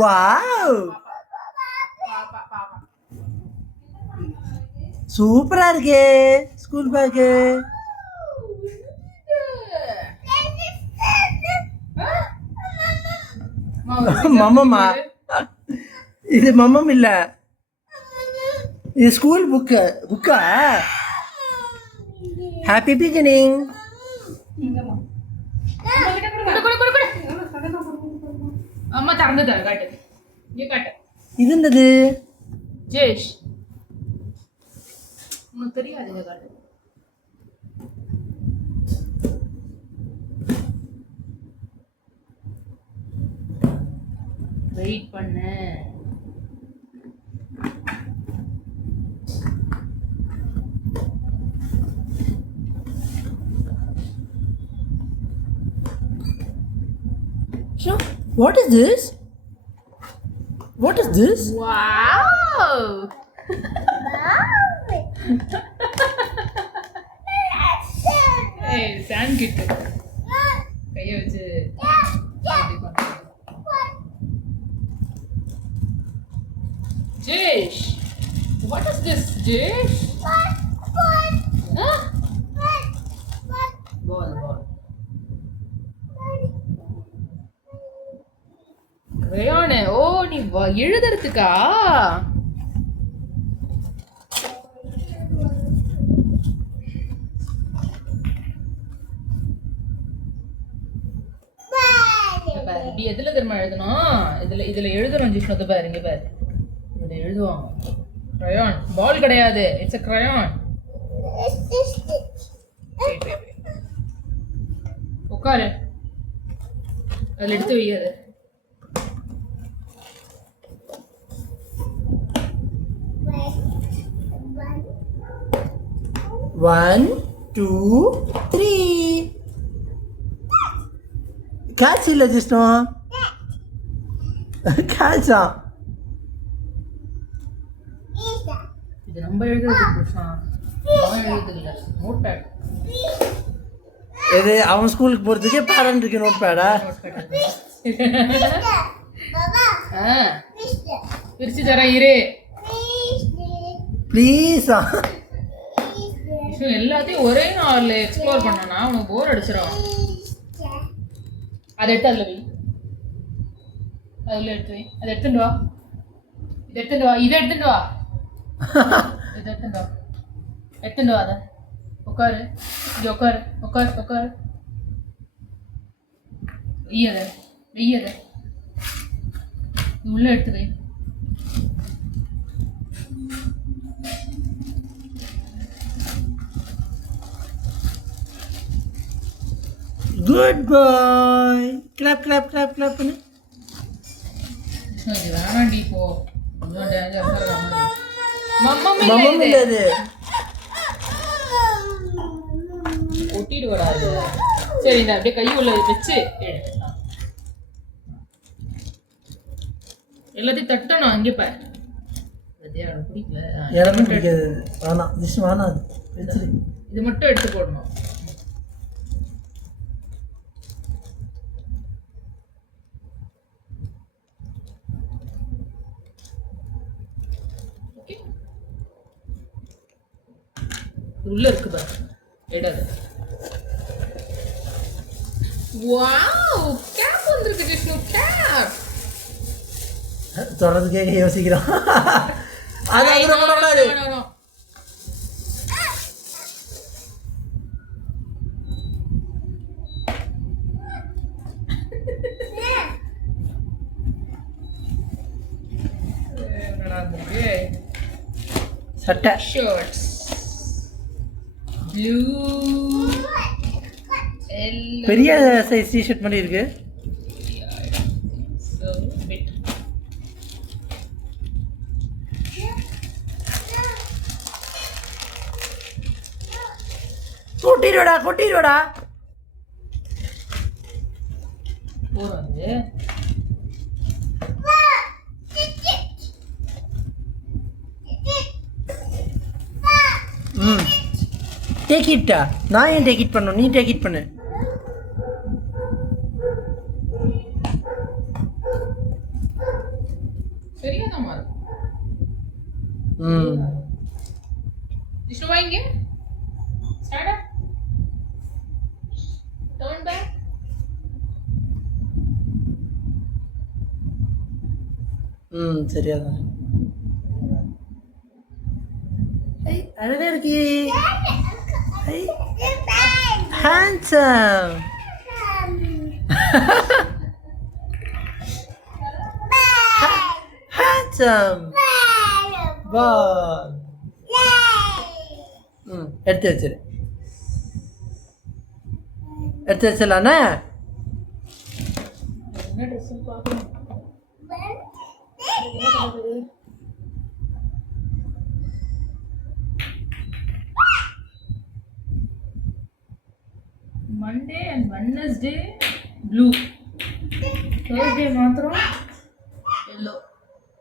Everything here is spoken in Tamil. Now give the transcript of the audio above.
வாவ், சூப்பரா இருக்கே ஸ்கூல் பேக்கு. மம்மம்மா, இது மம்மம் இல்ல, இது ஸ்கூல் புக்கா. Happy beginning. அம்மா திறந்து தர காட்டு, இங்க காட்டு. இது என்னது? ஜேஷ், உனக்கு தெரியாது இங்க காட்டு. வெயிட் பண்ணு. What is this? What is this? Wow! Hey, sand kit. கைய வச்சு Jesh, what is this, Jesh? Huh? Ball. Crayon. Oh, நீ எழுதுறதுக்கா? இப்படி எதுல தெரியுமா எழுதணும்? இதுல எழுதணும் ஜிஷ்ணு. பாரு இங்க பாரு, இதுல எழுதுவாங்க. crayon, பால் கிடையாது, இட்ஸ் a crayon. உட்காரு, அதுல எடுத்து வையாது. 1 2 3. கேட்ச் இல்ல ஜிஷ்ணு, கேட்சா. இது நம்ம எழுதுறது புருஷா, அவன் எழுதுறது இல்ல. Notepad. இது அவன் ஸ்கூலுக்கு போறதுக்கே பேரண்ட்க்கு நோட் பேடா? பிரிச்சு தரேன் இரு. ப்ளீஸ். எல்லாத்தையும் ஒரே நாள்ல எக்ஸ்ப்ளோர் பண்ணனா உனக்கு போர் அடிச்சிடும். அதை எடுத்து அதில் வை, அதில் எடுத்து வை. அதை எடுத்துட்டு வா, இதை எடுத்துட்டு வா, இதை எடுத்துட்டு வா, இதை எடுத்துட்டு வா, எடுத்துட்டு வா. அதை உட்காரு, இங்கே உட்காரு, உட்காரு. வெய்யதை உள்ள எடுத்து வை. குட் பாய். கிளாப் பண்ணு. இது வேணாண்டி போ. மம்மம் இல்ல இது. ஒட்டிட்டு வராது. சரி, இந்த அப்படியே கை உள்ள வச்சு எல்லாத்தையும் தட்டணும். அங்கே பாரு, பிடிக்கல. எனக்கு பிடிக்காது. வேணாம் ஜிஷ்ணு, வேணாம். இது மட்டும் எடுத்து போடணும். உள்ள இருக்கு பாரு, எடாது. வாவ், கேப் வந்திருக்கு ஜிஷ்ணு, கேப். தொடர்ந்துக்கே யோசிக்கிறோம். அது ரொம்ப கூடாது. சட்டை, ஷர்ட்ஸ், ப்ளூ, பெரிய சைஸ் டி-ஷர்ட் மாதிரி இருக்கு. கொட்டிடுவடா. போறாங்க. டேக் இட்டா. நான் ஏன் டேக் இட் பண்ணணும்? நீ டேக் இட் பண்ணு. சரியா தான் மாறும். ம் ஜிஷ்ணு வா இங்க. Start up. Turn back. ம் சரியா தான் ஐ அழகா இருக்கே ஐ ஹேண்ட்ஸம் ஹேண்ட்ஸம் பால் ம் எடுத்து வச்சிரு எடுத்து வச்சிடலாண்ணே என்ன ட்ரெஸ் பார்க்கணும். Monday and Wednesday blue. Thursday மாத்திரம் yellow.